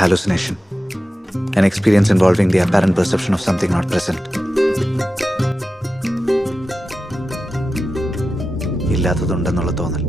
hallucination, an experience involving the apparent perception of something not present. ഇല്ലാത്തതുണ്ടെന്നുള്ള തോന്നൽ.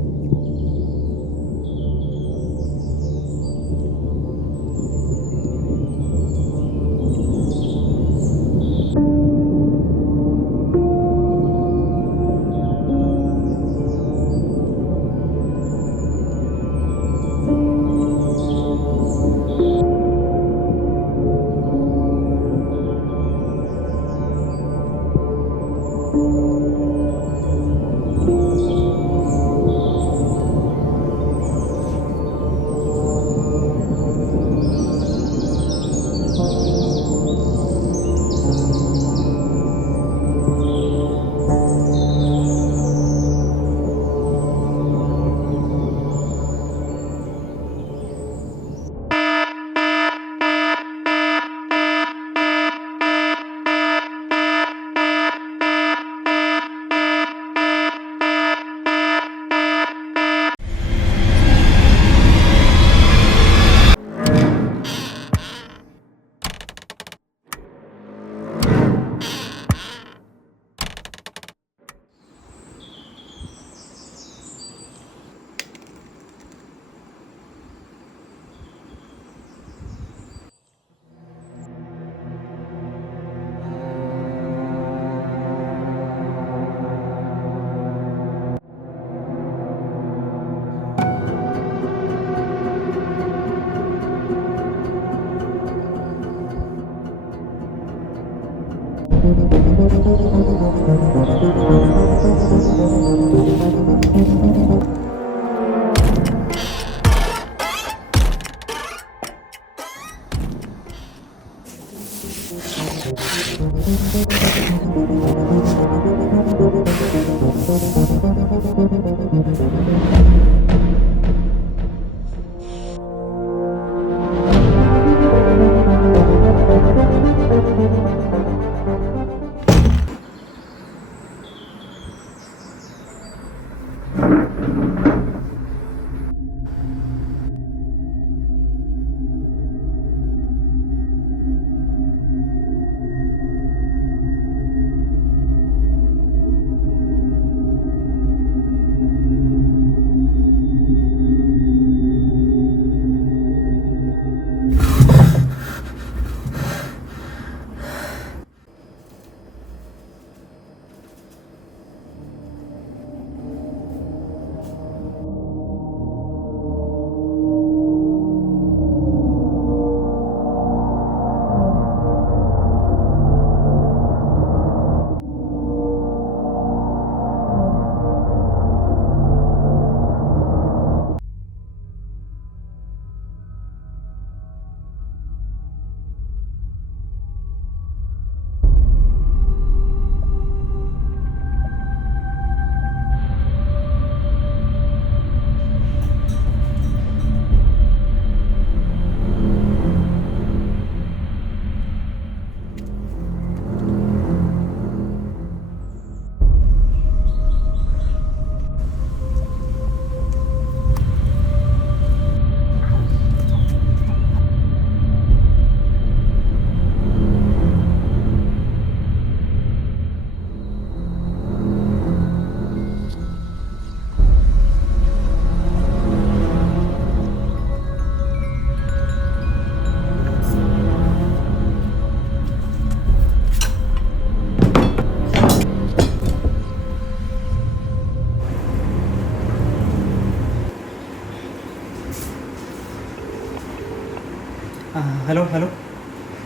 Hello hello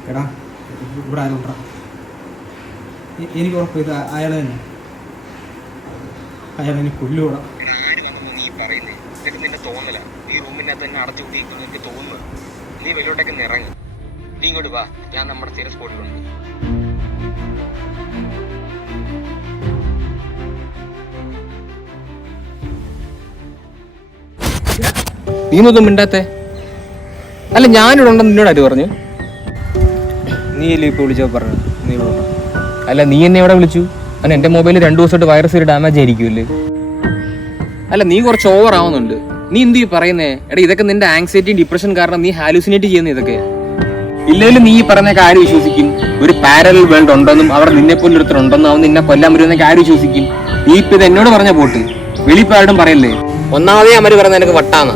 എടാ, ഇവിടെ ആരും ഉണ്ടാ? എനിക്ക് ഉറപ്പ് ഇത് അയാൾ തന്നെ. അയാൾ എനിക്ക് കൊല്ലൂടാ. നീ പറയുന്നേ ഇതൊക്കെ നിന്റെ തോന്നല. നീ റൂമിനകത്ത് തന്നെ അടച്ചുകൂട്ടിയിരിക്കുന്നു എനിക്ക് തോന്നുന്നു. നീ വെളിയോട്ടൊക്കെ ഇറങ്ങി. നീ ഇങ്ങോട്ട് വാ, ഞാൻ നമ്മുടെ സ്ഥിര സ്പോട്ടിലുണ്ട്. നീ ഒന്നും മിണ്ടാത്തെ? അല്ല, ഞാനിവിടെ ഉണ്ടെന്ന് നിന്നോട് ആര് പറഞ്ഞു? നീ അല്ലേ ഇപ്പോൾ വിളിച്ചോ പറഞ്ഞു നീ? അല്ല, നീ എന്നെ എവിടെ വിളിച്ചു? അല്ല, എൻ്റെ മൊബൈലിൽ 2 ദിവസമായിട്ട് വൈറസ് ഒരു ഡാമേജ് ആയിരിക്കുമല്ലേ? അല്ല, നീ കുറച്ച് ഓവർ ആവുന്നുണ്ട്. നീ എന്ത് പറയുന്നേ? എടാ ഇതൊക്കെ നിന്റെ ആങ്സൈറ്റിയും ഡിപ്രഷൻ കാരണം നീ ഹാലൂസിനേറ്റ് ചെയ്യുന്ന ഇതൊക്കെ. ഇല്ലെങ്കിലും നീ പറഞ്ഞൊക്കെ ആര് വിശ്വസിക്കും? ഒരു പാരലൽ വേൾഡ് ഉണ്ടെന്നും അവിടെ നിന്നെ പോലെ ഒരുത്തരുണ്ടെന്നും അവൻ നിന്നെ കൊല്ലാൻ വരുമെന്നൊക്കെ ആര് വിശ്വസിക്കും? നീ ഇപ്പൊ ഇത് എന്നോട് പറഞ്ഞ പോട്ട്, വെളിപ്പാടും പറയല്ലേ. ഒന്നാമതേ അമര് പറഞ്ഞ എനിക്ക് വട്ടാന്ന്.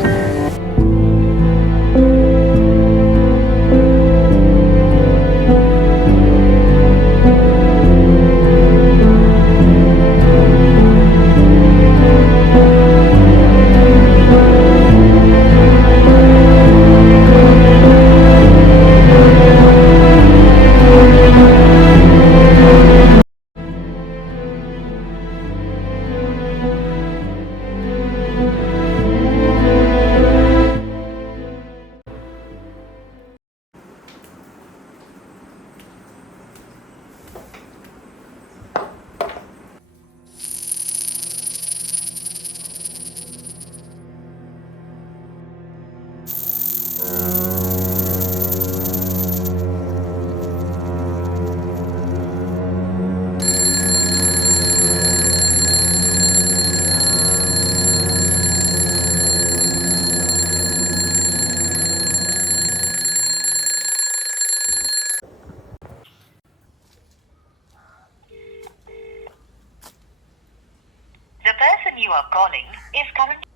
The person you are calling is currently.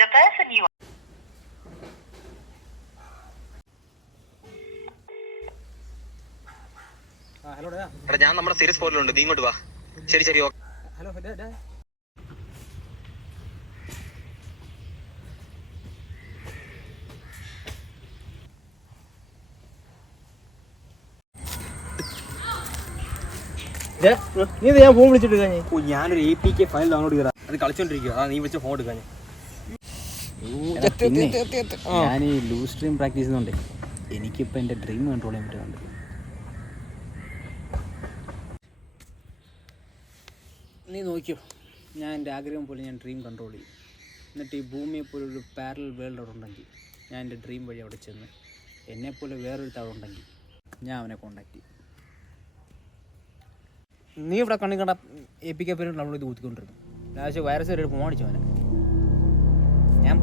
The person you are. Hello ഡാ. എടാ ഞാൻ നമ്മുടെ സീരിയസ് സ്പോട്ടിലുണ്ട്, നീ ഇങ്ങോട്ട് വാ. ശരി ശരി ഓക്കെ. ഹലോ ഡാ. നീ ഞാൻ ഫോൺ വിളിച്ചിട്ട് കഴിഞ്ഞു. ഞാനൊരു APK ഫയൽ ഡൗൺലോഡ് ചെയ്താ അത് കളിച്ചോണ്ടിരിക്കുക. നീ വിളിച്ച ഫോൺ എടുക്കാൻ. ഞാൻ ഈ ലൂസ് ഡ്രീം പ്രാക്ടീസ് ചെയ്യുന്നുണ്ട്. എനിക്കിപ്പോൾ എൻ്റെ ഡ്രീം കൺട്രോൾ ചെയ്യാൻ പറ്റുന്നുണ്ട്. നീ നോക്കിയോ, ഞാൻ എൻ്റെ ആഗ്രഹം പോലെ ഞാൻ ഡ്രീം കൺട്രോൾ ചെയ്യും. എന്നിട്ട് ഈ ഭൂമിയെ പോലെ ഒരു പാരലൽ വേൾഡ് അവിടെ ഉണ്ടെങ്കിൽ ഞാൻ എൻ്റെ ഡ്രീം വഴി അവിടെ ചെന്ന് എന്നെപ്പോലെ വേറൊരു അവിടെ ഉണ്ടെങ്കിൽ ഞാൻ അവനെ കോണ്ടാക്ട് ചെയ്യും. നീ ഇവിടെ കണ്ണി കണ്ട APK പേര് ഡൗൺലോഡ് ചെയ്ത് ഊത്തിക്കൊണ്ടിരുന്നു. ലാസ്റ്റ് വൈറസ് ഒരു ഫോൺ അടിച്ചു അവനെ. ഞാൻ